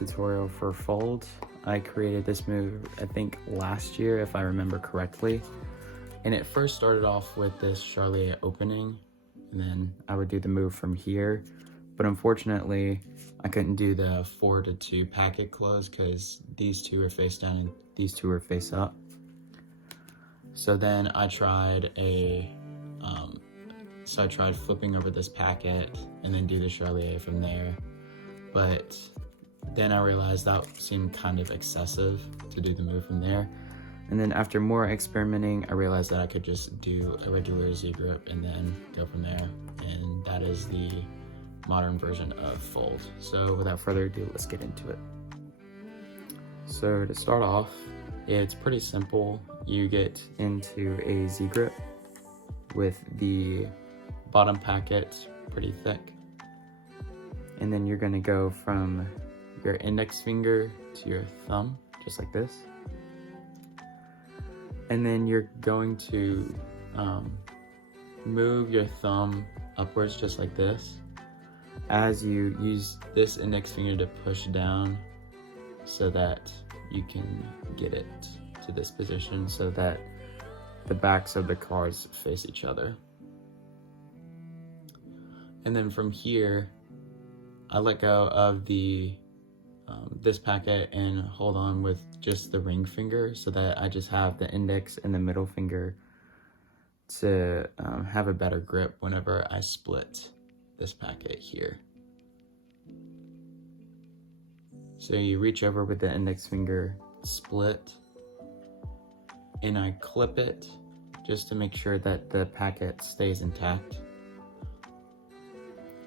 tutorial for fold. I created this move, I think last year, if I remember correctly. And it first started off with this Charlier opening, and then I would do the move from here. But unfortunately, I couldn't do the 4 to 2 packet close because these two are face down and these two are face up. So then I tried I tried flipping over this packet and then do the Charlier from there. But then I realized that seemed kind of excessive to do the move from there. And then after more experimenting, I realized that I could just do a regular Z grip and then go from there. And that is the modern version of fold. So without further ado, let's get into it. So to start off, it's pretty simple. You get into a Z grip with the bottom packet pretty thick. And then you're gonna go from your index finger to your thumb, just like this. And then you're going to move your thumb upwards just like this as you use this index finger to push down so that you can get it to this position so that the backs of the cards face each other. And then from here, I let go of the this packet and hold on with just the ring finger so that I just have the index and the middle finger to have a better grip whenever I split this packet here. So you reach over with the index finger, split, and I clip it just to make sure that the packet stays intact.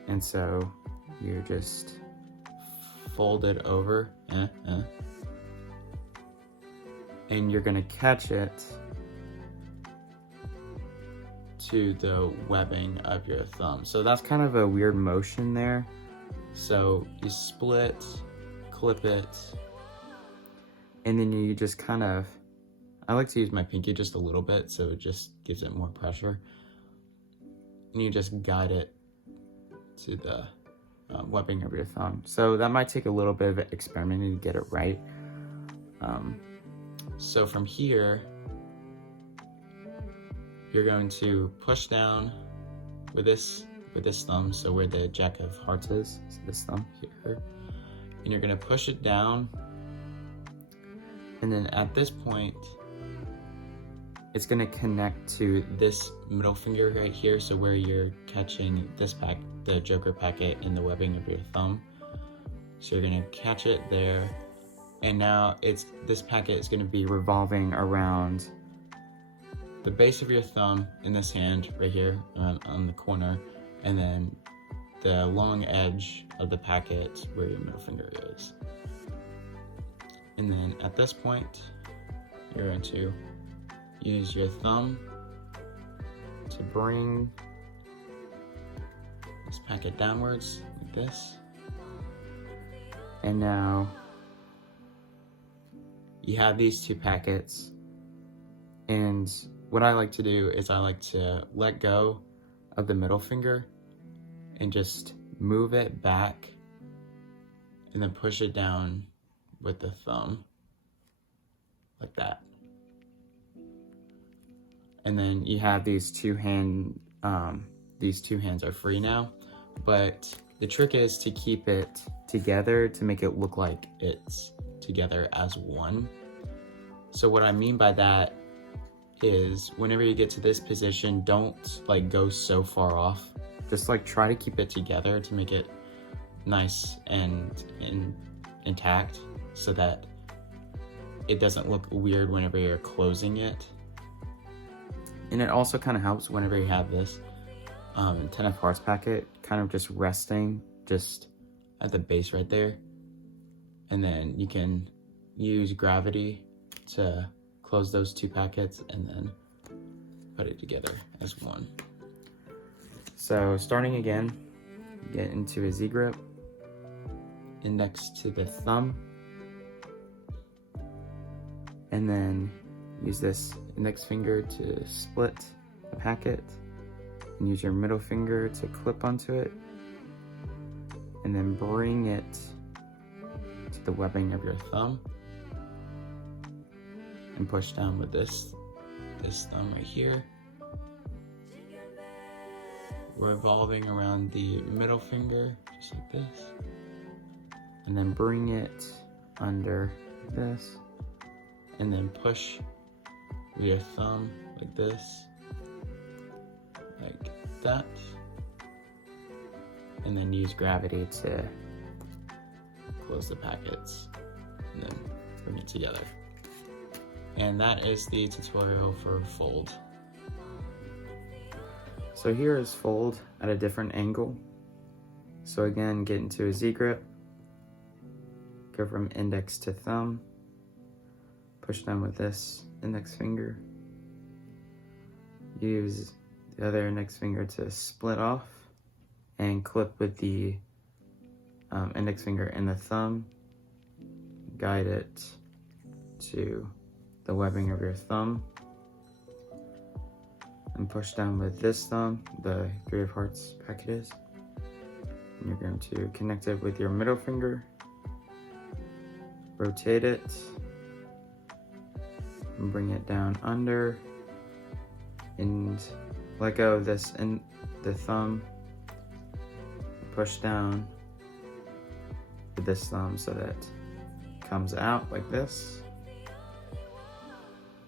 And so you just fold it over, and you're gonna catch it to the webbing of your thumb. So that's kind of a weird motion there. So you split, clip it, and then you just kind of, I like to use my pinky just a little bit so it just gives it more pressure. And you just guide it to the webbing of your thumb. So that might take a little bit of experimenting to get it right. So from here, you're going to push down with this thumb, so where the Jack of Hearts is, so this thumb here, and you're gonna push it down, and then at this point, it's gonna connect to this middle finger right here, so where you're catching this the Joker packet in the webbing of your thumb. So you're gonna catch it there, and now this packet is gonna be revolving around the base of your thumb in this hand right here on the corner, and then the long edge of the packet where your middle finger is. And then at this point, you're going to use your thumb to bring this packet downwards like this. And now you have these two packets, and what I like to do is I like to let go of the middle finger and just move it back and then push it down with the thumb like that. And then you have these two hands are free now, but the trick is to keep it together to make it look like it's together as one. So what I mean by that is whenever you get to this position, don't like go so far off. Just like try to keep it together to make it nice and intact so that it doesn't look weird whenever you're closing it. And it also kind of helps whenever you have this 10 of Hearts packet kind of just resting just at the base right there. And then you can use gravity to close those two packets and then put it together as one. So starting again, get into a Z grip, index to the thumb, and then use this index finger to split the packet, and use your middle finger to clip onto it, and then bring it to the webbing of your thumb and push down with this thumb right here, revolving around the middle finger, just like this, and then bring it under this, and then push with your thumb like this, like that, and then use gravity to close the packets, and then bring it together. And that is the tutorial for fold. So here is fold at a different angle. So again, get into a Z grip, go from index to thumb, push down with this index finger, use the other index finger to split off, and clip with the index finger and the thumb, guide it to the webbing of your thumb, and push down with this thumb, the 3 of Hearts packet is, and you're going to connect it with your middle finger, rotate it, and bring it down under, and let go of this in the thumb, push down with this thumb so that it comes out like this.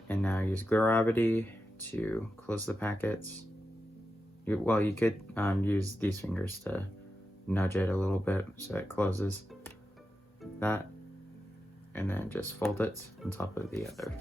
And now use gravity to close the packets. You could use these fingers to nudge it a little bit so it closes that, and then just fold it on top of the other.